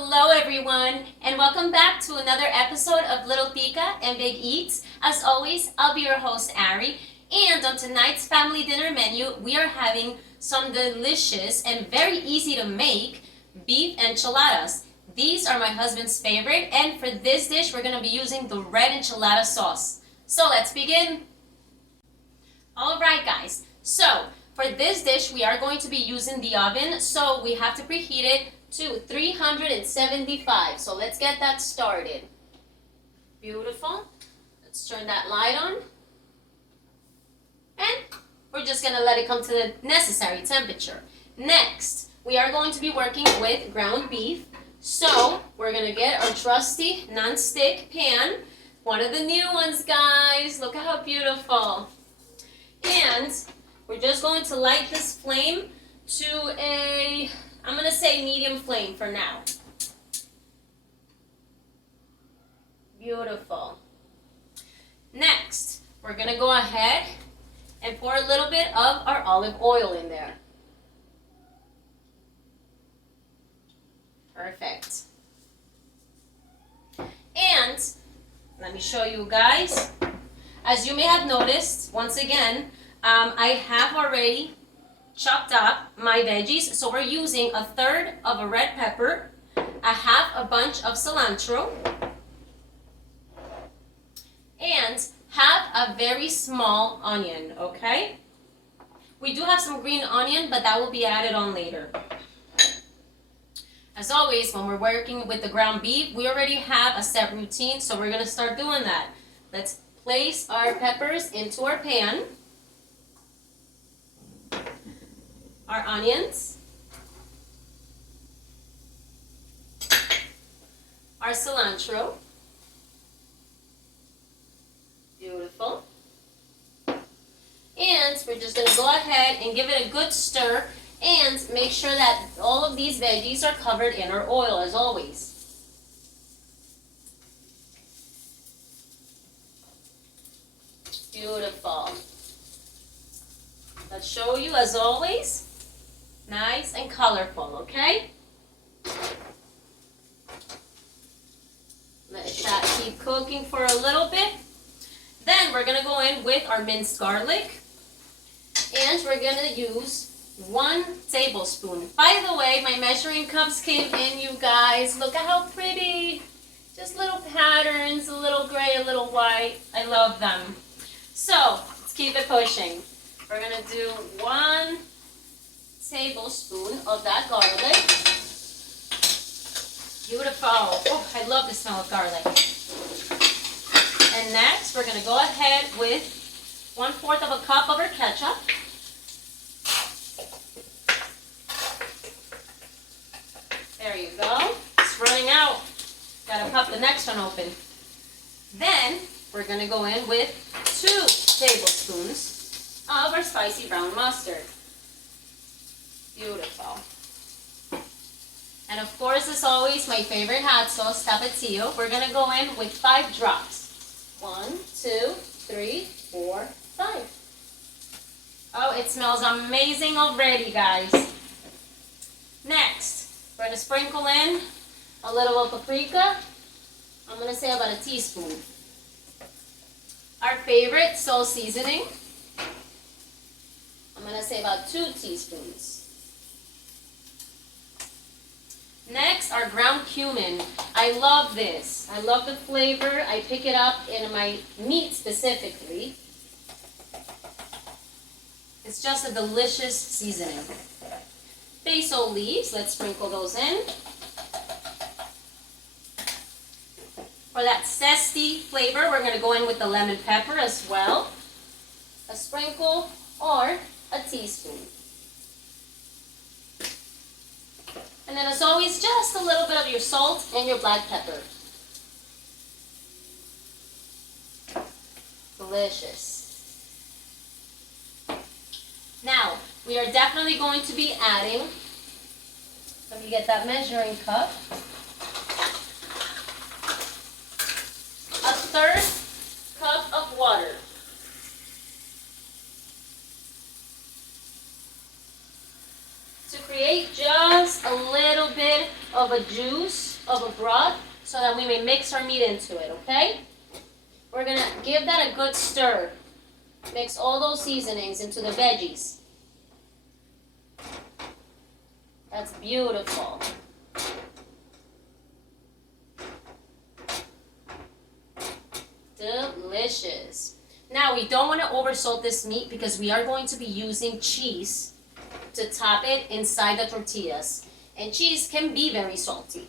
Hello everyone, and welcome back to another episode of Little Tika and Big Eats. As always, I'll be your host, Ari, and on tonight's family dinner menu, we are having some delicious and very easy to make beef enchiladas. These are my husband's favorite, and for this dish, we're going to be using the red enchilada sauce. So let's begin. Alright guys, so for this dish, we are going to be using the oven, so we have to preheat it to 375. So let's get that started. Beautiful. Let's turn that light on. And we're just going to let it come to the necessary temperature. Next, we are going to be working with ground beef. So we're going to get our trusty non-stick pan. One of the new ones, guys. Look at how beautiful. And we're just going to light this flame to I'm going to say medium flame for now. Beautiful. Next, we're going to go ahead and pour a little bit of our olive oil in there. Perfect. And let me show you guys. As you may have noticed, once again, I have already chopped up my veggies. So we're using a third of a red pepper, a half a bunch of cilantro, and half a very small onion, okay? We do have some green onion, but that will be added on later. As always, when we're working with the ground beef, we already have a set routine, so we're gonna start doing that. Let's place our peppers into our pan. Our onions, our cilantro, beautiful, and we're just going to go ahead and give it a good stir and make sure that all of these veggies are covered in our oil as always. Beautiful. Let's show you as always. Nice and colorful, okay? Let that keep cooking for a little bit. Then we're going to go in with our minced garlic. And we're going to use 1 tablespoon. By the way, my measuring cups came in, you guys. Look at how pretty. Just little patterns, a little gray, a little white. I love them. So, let's keep it pushing. We're going to do 1 tablespoon of that garlic. Beautiful. Oh, I love the smell of garlic. And next, we're going to go ahead with 1/4 of a cup of our ketchup. There you go. It's running out. Got to pop the next one open. Then, we're going to go in with 2 tablespoons of our spicy brown mustard. Beautiful. And of course, as always, my favorite hot sauce, Tapatio. We're going to go in with 5 drops. 1, 2, 3, 4, 5. Oh, it smells amazing already, guys. Next, we're going to sprinkle in a little of paprika. I'm going to say about a teaspoon. Our favorite salt seasoning. I'm going to say about 2 teaspoons. Next, our ground cumin. I love this. I love the flavor. I pick it up in my meat specifically. It's just a delicious seasoning. Basil leaves, let's sprinkle those in. For that zesty flavor, we're going to go in with the lemon pepper as well. A sprinkle or a teaspoon. And then as always, just a little bit of your salt and your black pepper. Delicious. Now, we are definitely going to be adding, let me get that measuring cup, a 1/3 cup of water. To create just a little bit of a juice, of a broth, so that we may mix our meat into it, okay? We're gonna give that a good stir. Mix all those seasonings into the veggies. That's beautiful. Delicious. Now, we don't want to oversalt this meat because we are going to be using cheese to top it inside the tortillas. And cheese can be very salty.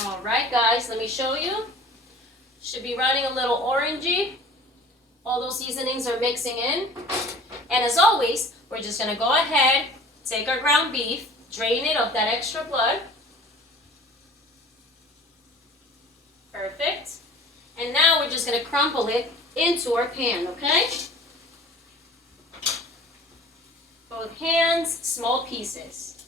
All right, guys, let me show you. Should be running a little orangey. All those seasonings are mixing in. And as always, we're just going to go ahead, take our ground beef, drain it of that extra blood. Perfect. And now we're just going to crumble it into our pan, okay? Both hands, small pieces.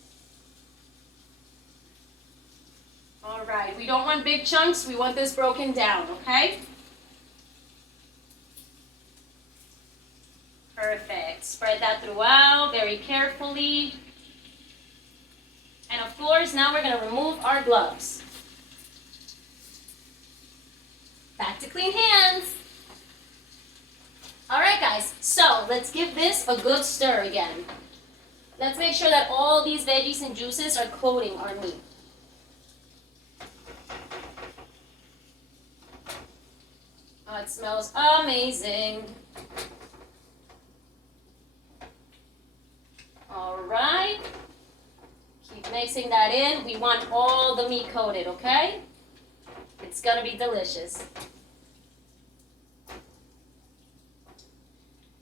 All right, we don't want big chunks. We want this broken down, okay? Perfect. Spread that throughout very carefully. And of course, now we're going to remove our gloves. Back to clean hands. All right, guys, so let's give this a good stir again. Let's make sure that all these veggies and juices are coating our meat. Oh, it smells amazing. All right. Keep mixing that in. We want all the meat coated, okay? It's gonna be delicious.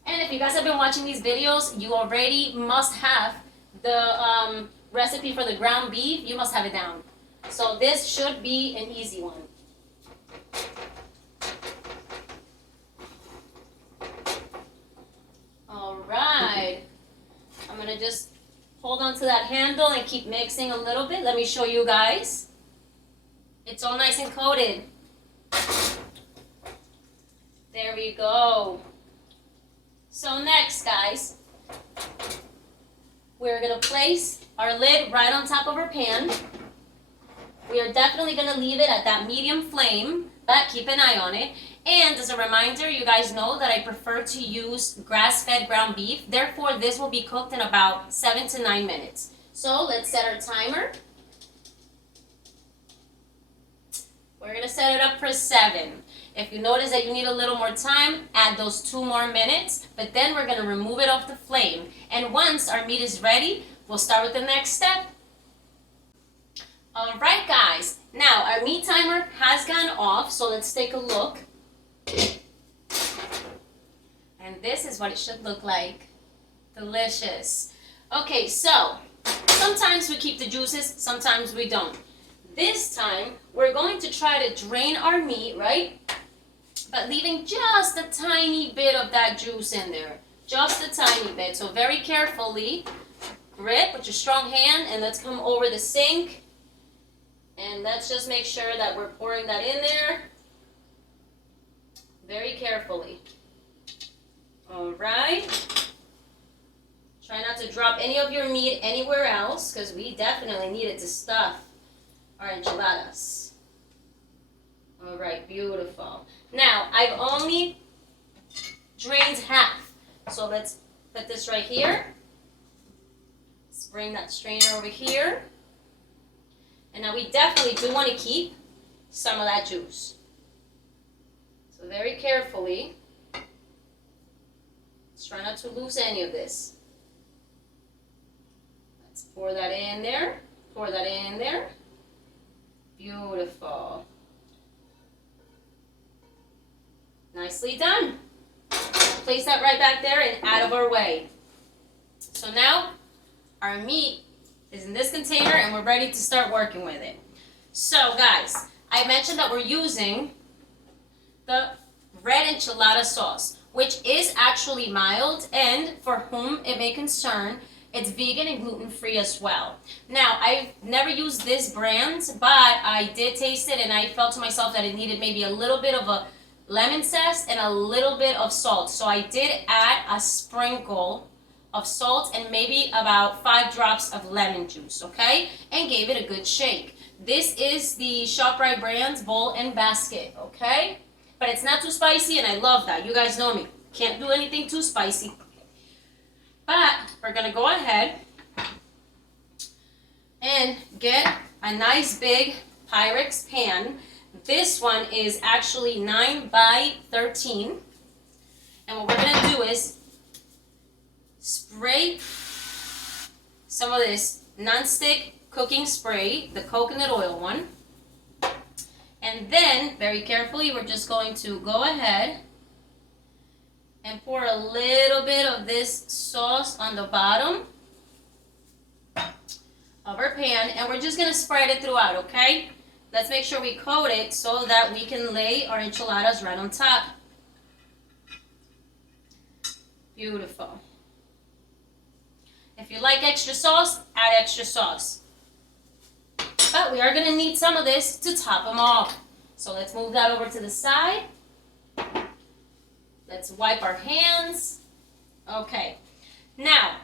And if you guys have been watching these videos, you already must have the recipe for the ground beef. You must have it down. So this should be an easy one. All right. I'm gonna just hold on to that handle and keep mixing a little bit. Let me show you guys. It's all nice and coated. There we go. So next, guys, we're going to place our lid right on top of our pan. We are definitely going to leave it at that medium flame, but keep an eye on it. And as a reminder, you guys know that I prefer to use grass-fed ground beef. Therefore, this will be cooked in about 7 to 9 minutes. So let's set our timer. We're going to set it up for 7. If you notice that you need a little more time, add those 2 more minutes, but then we're going to remove it off the flame. And once our meat is ready, we'll start with the next step. All right, guys. Now, our meat timer has gone off, so let's take a look. And this is what it should look like. Delicious. Okay, so sometimes we keep the juices, sometimes we don't. This time, we're going to try to drain our meat, right? But leaving just a tiny bit of that juice in there. Just a tiny bit. So very carefully, grip with your strong hand, and let's come over the sink. And let's just make sure that we're pouring that in there. Very carefully. All right. Try not to drop any of your meat anywhere else, because we definitely need it to stuff our enchiladas. All right, beautiful. Now, I've only drained half. So let's put this right here. Let's bring that strainer over here. And now we definitely do want to keep some of that juice. So very carefully, let's try not to lose any of this. Let's pour that in there. Pour that in there. Beautiful. Nicely done. Place that right back there and out of our way. So now our meat is in this container and we're ready to start working with it. So guys, I mentioned that we're using the red enchilada sauce, which is actually mild, and for whom it may concern, it's vegan and gluten-free as well. Now, I've never used this brand, but I did taste it and I felt to myself that it needed maybe a little bit of a lemon zest and a little bit of salt. So I did add a sprinkle of salt and maybe about 5 drops of lemon juice, okay? And gave it a good shake. This is the ShopRite brand's bowl and basket, okay? But it's not too spicy, and I love that. You guys know me. Can't do anything too spicy. But we're gonna go ahead and get a nice big Pyrex pan. This one is actually 9 by 13. And what we're gonna do is spray some of this non-stick cooking spray, the coconut oil one. And then, very carefully, we're just going to go ahead and pour a little bit of this sauce on the bottom of our pan, and we're just going to spread it throughout, okay? Let's make sure we coat it so that we can lay our enchiladas right on top. Beautiful. If you like extra sauce, add extra sauce. But we are going to need some of this to top them off. So let's move that over to the side. Let's wipe our hands. Okay. Now,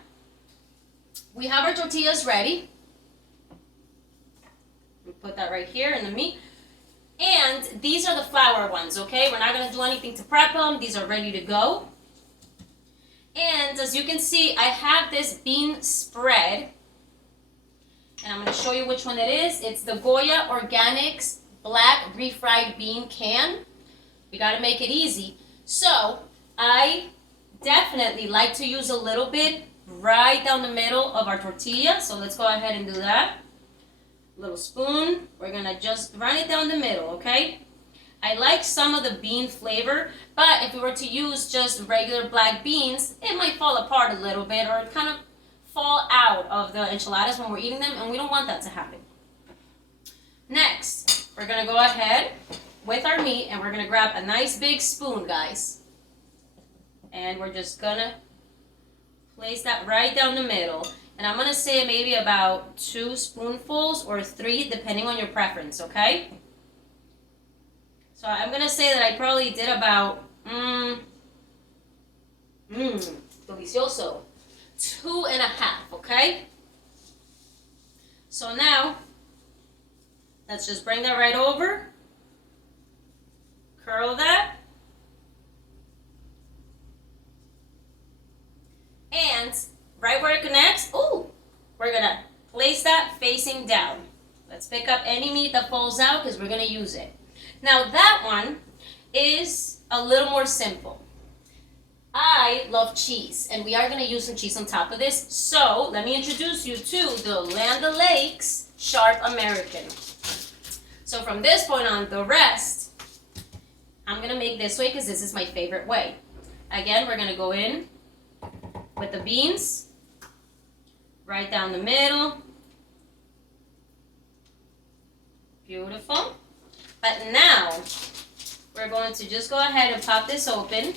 we have our tortillas ready. We put that right here in the meat. And these are the flour ones, okay? We're not going to do anything to prep them. These are ready to go. And as you can see, I have this bean spread. And I'm going to show you which one it is. It's the Goya Organics Black Refried Bean Can. We got to make it easy. So, I definitely like to use a little bit right down the middle of our tortilla. So, let's go ahead and do that. Little spoon. We're going to just run it down the middle, okay? I like some of the bean flavor, but if we were to use just regular black beans, it might fall apart a little bit or kind of fall out of the enchiladas when we're eating them, and we don't want that to happen. Next, we're going to go ahead with our meat, and we're going to grab a nice big spoon, guys. And we're just going to place that right down the middle. And I'm going to say maybe about 2 spoonfuls or 3, depending on your preference, okay? So I'm going to say that I probably did about, delicioso. 2.5, okay? So now, let's just bring that right over. Curl that. And right where it connects, we're going to place that facing down. Let's pick up any meat that falls out because we're going to use it. Now that one is a little more simple. I love cheese, and we are going to use some cheese on top of this. So let me introduce you to the Land O'Lakes Sharp American. So from this point on, the rest, I'm going to make this way because this is my favorite way. Again, we're going to go in with the beans, right down the middle. Beautiful. But now, we're going to just go ahead and pop this open.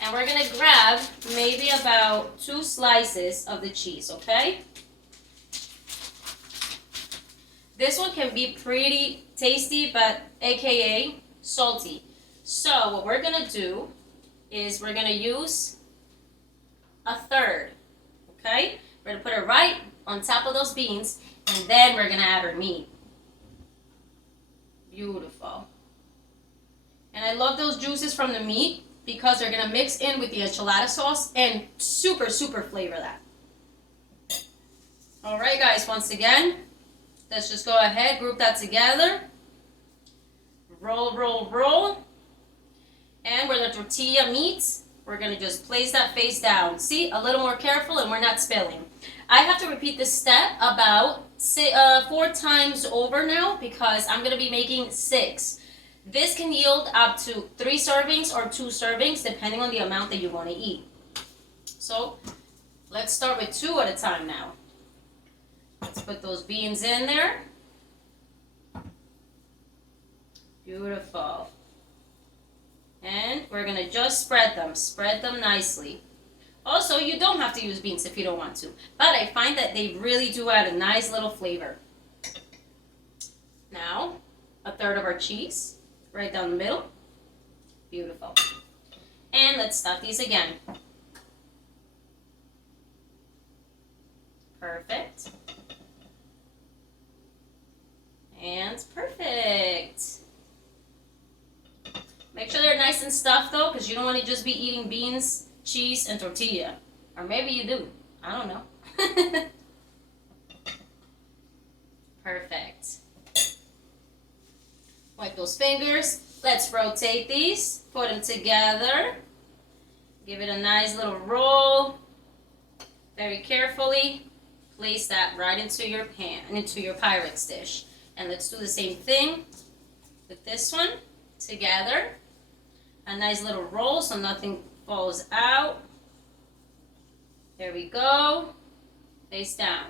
And we're going to grab maybe about 2 slices of the cheese, okay? This one can be pretty tasty, but AKA salty. So what we're going to do is we're going to use a third, okay? We're going to put it right on top of those beans, and then we're going to add our meat. Beautiful. And I love those juices from the meat because they're going to mix in with the enchilada sauce and super, super flavor that. All right, guys, once again, let's just go ahead, group that together. Roll, roll, roll. And where the tortilla meets, we're going to just place that face down. See, a little more careful and we're not spilling. I have to repeat this step about 4 times over now because I'm going to be making 6. This can yield up to 3 servings or 2 servings depending on the amount that you want to eat. So let's start with 2 at a time now. Let's put those beans in there. Beautiful. And we're going to just spread them nicely. Also, you don't have to use beans if you don't want to, but I find that they really do add a nice little flavor. Now, a third of our cheese, right down the middle. Beautiful. And let's stuff these again. Perfect. And perfect. Make sure they're nice and stuffed though, because you don't want to just be eating beans, cheese, and tortilla. Or maybe you do. I don't know. Perfect. Wipe those fingers. Let's rotate these. Put them together. Give it a nice little roll. Very carefully. Place that right into your pan, into your Pyrex dish. And let's do the same thing with this one. Together. A nice little roll so nothing falls out. There we go. Face down.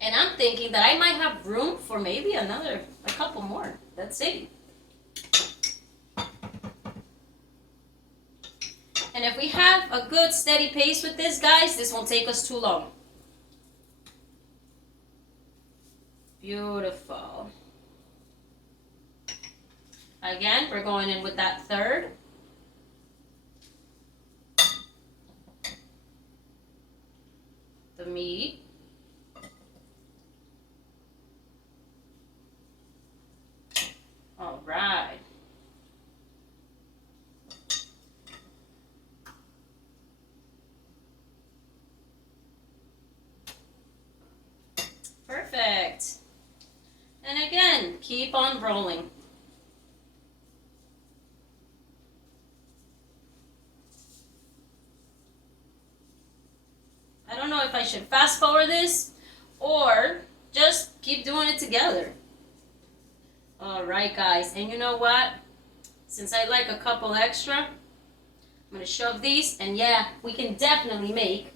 And I'm thinking that I might have room for maybe a couple more. Let's see. And if we have a good steady pace with this, guys, this won't take us too long. Beautiful. Again, we're going in with that third. The meat. All right. Perfect. And again, keep on rolling. I don't know if I should fast forward this or just keep doing it together. All right, guys. And you know what? Since I like a couple extra, I'm going to shove these. And yeah, we can definitely make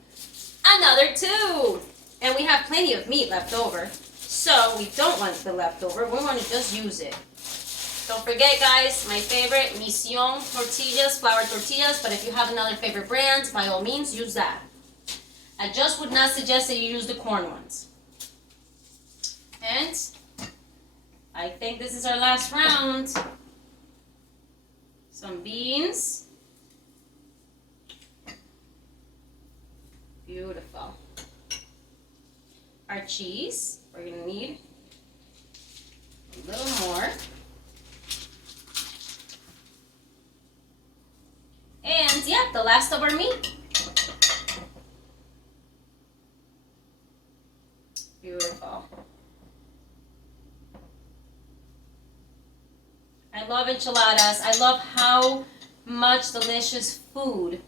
another 2. And we have plenty of meat left over. So we don't want the leftover. We want to just use it. Don't forget, guys, my favorite, Mission tortillas, flour tortillas. But if you have another favorite brand, by all means, use that. I just would not suggest that you use the corn ones. And I think this is our last round. Some beans. Beautiful. Our cheese, we're going to need a little more. And yeah, the last of our meat. Beautiful. I love enchiladas. I love how much delicious food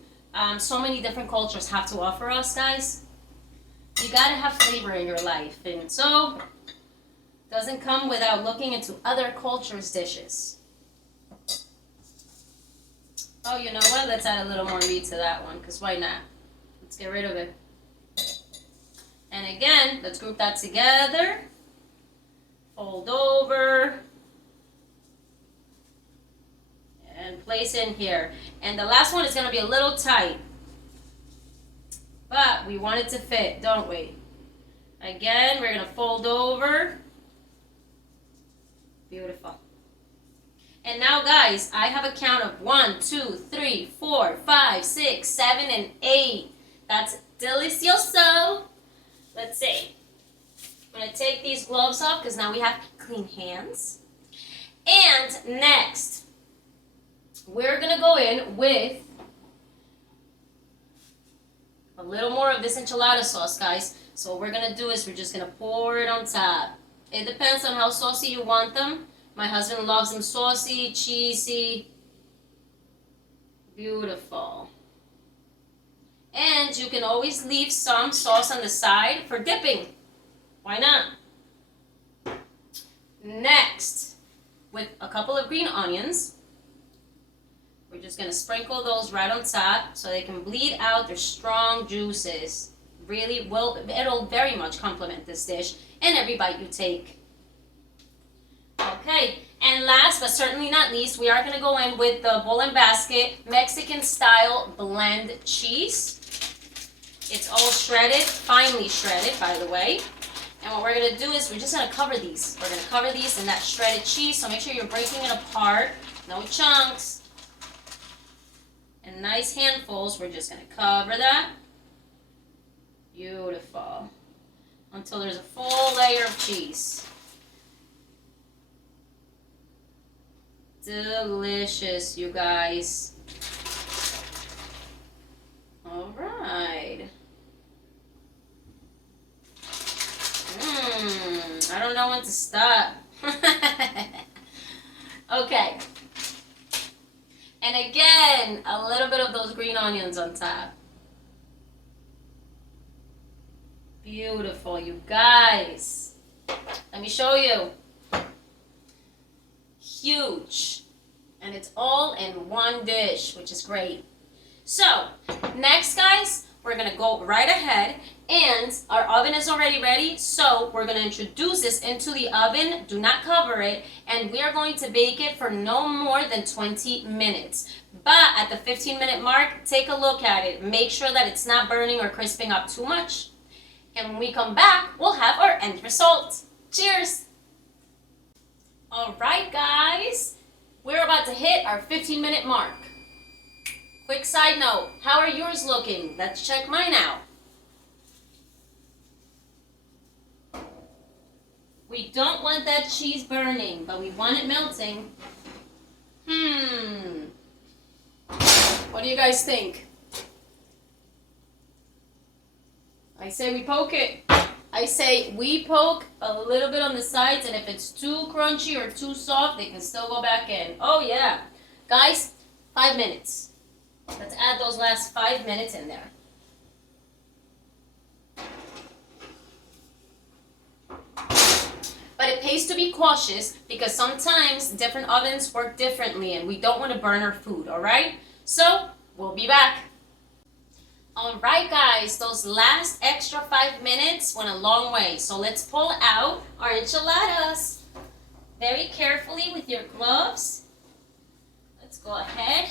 so many different cultures have to offer us, guys. You gotta have flavor in your life, and so doesn't come without looking into other cultures' dishes. Oh, you know what? Let's add a little more meat to that one, because why not? Let's get rid of it. And again, let's group that together. Fold over. And place in here. And the last one is going to be a little tight. But we want it to fit, don't we? Again, we're going to fold over. Beautiful. And now, guys, I have a count of 1, 2, 3, 4, 5, 6, 7, and 8. That's delicioso. Let's see. I'm going to take these gloves off because now we have clean hands. And next, we're going to go in with a little more of this enchilada sauce, guys. So what we're going to do is we're just going to pour it on top. It depends on how saucy you want them. My husband loves them saucy, cheesy. Beautiful. And you can always leave some sauce on the side for dipping. Why not? Next, with a couple of green onions, we're just going to sprinkle those right on top so they can bleed out their strong juices. Really will, it'll very much complement this dish and every bite you take. Okay, and last but certainly not least, we are going to go in with the bowl and basket Mexican style blend cheese. It's all shredded, finely shredded, by the way. And what we're going to do is we're just going to cover these. We're going to cover these in that shredded cheese, so make sure you're breaking it apart. No chunks. And nice handfuls, we're just going to cover that. Beautiful. until there's a full layer of cheese. Delicious, you guys. All right. I don't know when to stop. Okay. And again, a little bit of those green onions on top. Beautiful, you guys. Let me show you. Huge. And it's all in one dish, which is great. So, next, guys, we're going to go right ahead. And our oven is already ready. So, we're going to introduce this into the oven. Do not cover it. And we are going to bake it for no more than 20 minutes. But at the 15-minute mark, take a look at it. Make sure that it's not burning or crisping up too much. And when we come back, we'll have our end result. Cheers! All right, guys. We're about to hit our 15-minute mark. Quick side note, how are yours looking? Let's check mine out. We don't want that cheese burning, but we want it melting. What do you guys think? I say we poke it. I say we poke a little bit on the sides, and if it's too crunchy or too soft, they can still go back in. Oh yeah. Guys, 5 minutes. Let's add those last 5 minutes in there. But it pays to be cautious because sometimes different ovens work differently and we don't want to burn our food, all right? So, we'll be back. All right, guys, those last extra 5 minutes went a long way. So let's pull out our enchiladas very carefully with your gloves. Let's go ahead.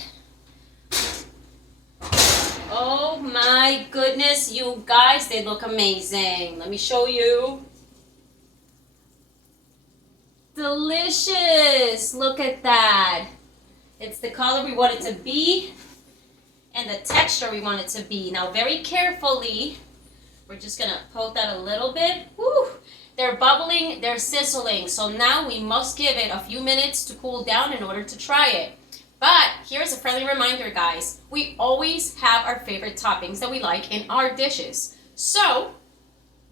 Oh my goodness, you guys, they look amazing. Let me show you. Delicious. Look at that. It's the color we want it to be and the texture we want it to be. Now, very carefully, we're just going to poke that a little bit. Woo! They're bubbling, they're sizzling. So now we must give it a few minutes to cool down in order to try it. But here's a friendly reminder, guys. We always have our favorite toppings that we like in our dishes. So,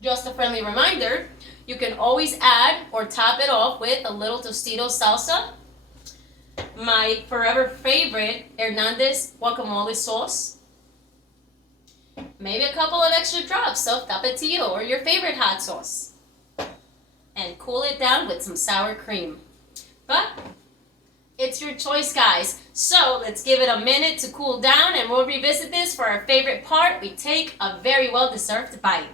just a friendly reminder, you can always add or top it off with a little Tostitos salsa, my forever favorite Hernandez guacamole sauce, maybe a couple of extra drops of tapatio or your favorite hot sauce, and cool it down with some sour cream. But it's your choice, guys. So let's give it a minute to cool down and we'll revisit this for our favorite part. We take a very well-deserved bite.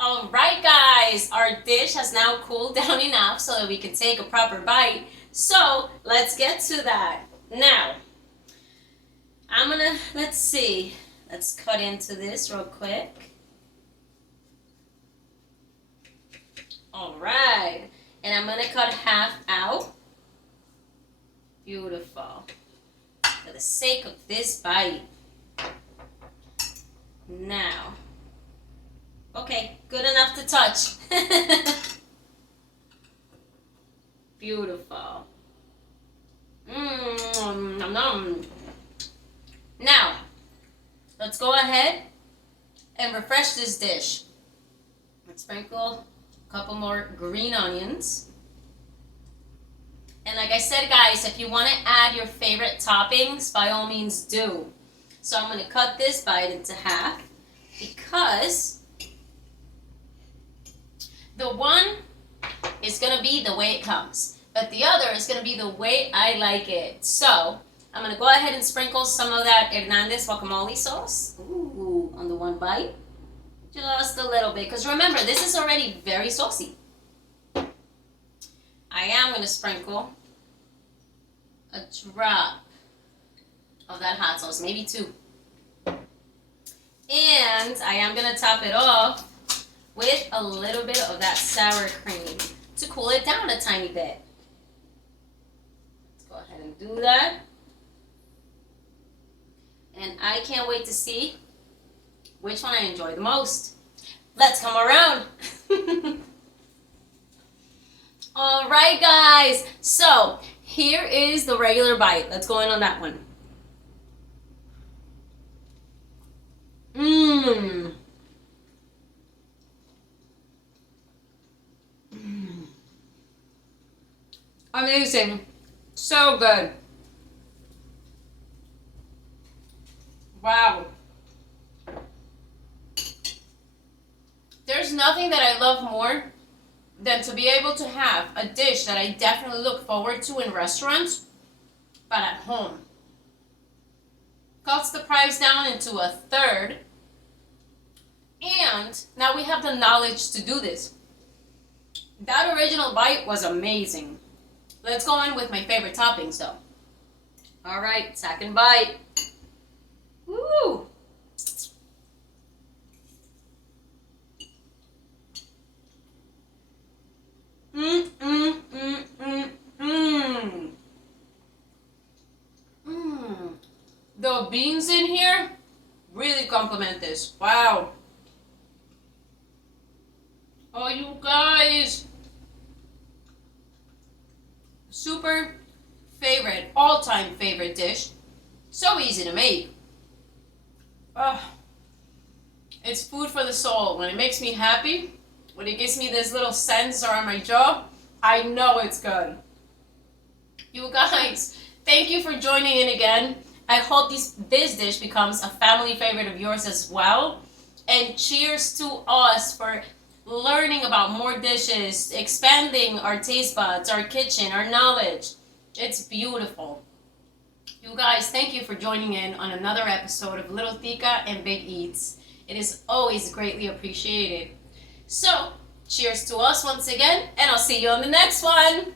All right, guys, our dish has now cooled down enough so that we can take a proper bite. So let's get to that. Now, let's see. Let's cut into this real quick. All right, and I'm gonna cut half out. Beautiful. For the sake of this bite. Now. Okay, good enough to touch. Beautiful. Now, let's go ahead and refresh this dish. Let's sprinkle a couple more green onions. And like I said, guys, if you want to add your favorite toppings, by all means do. So I'm going to cut this bite into half because the one is going to be the way it comes, but the other is going to be the way I like it. So I'm going to go ahead and sprinkle some of that Hernandez guacamole sauce on the one bite. Just a little bit, because remember, this is already very saucy. I am going to sprinkle a drop of that hot sauce, maybe 2. And I am going to top it off with a little bit of that sour cream to cool it down a tiny bit. Let's go ahead and do that. And I can't wait to see which one I enjoy the most. Let's come around. All right, guys. So here is the regular bite. Let's go in on that one. Mmm. Amazing. So good. Wow. There's nothing that I love more than to be able to have a dish that I definitely look forward to in restaurants, but at home. Cuts the price down into a third, and now we have the knowledge to do this. That original bite was amazing. Let's go in with my favorite toppings though. All right, second bite. Woo! The beans in here really complement this. Wow. Oh, you guys. Super favorite, all-time favorite dish. So easy to make. It's food for the soul. When it makes me happy, when it gives me this little sensor on my jaw, I know it's good. You guys, thank you for joining in again. I hope this dish becomes a family favorite of yours as well. And cheers to us for learning about more dishes, expanding our taste buds, our kitchen, our knowledge. It's beautiful. You guys, thank you for joining in on another episode of Little Tica and Big Eats. It is always greatly appreciated. So, cheers to us once again, and I'll see you on the next one.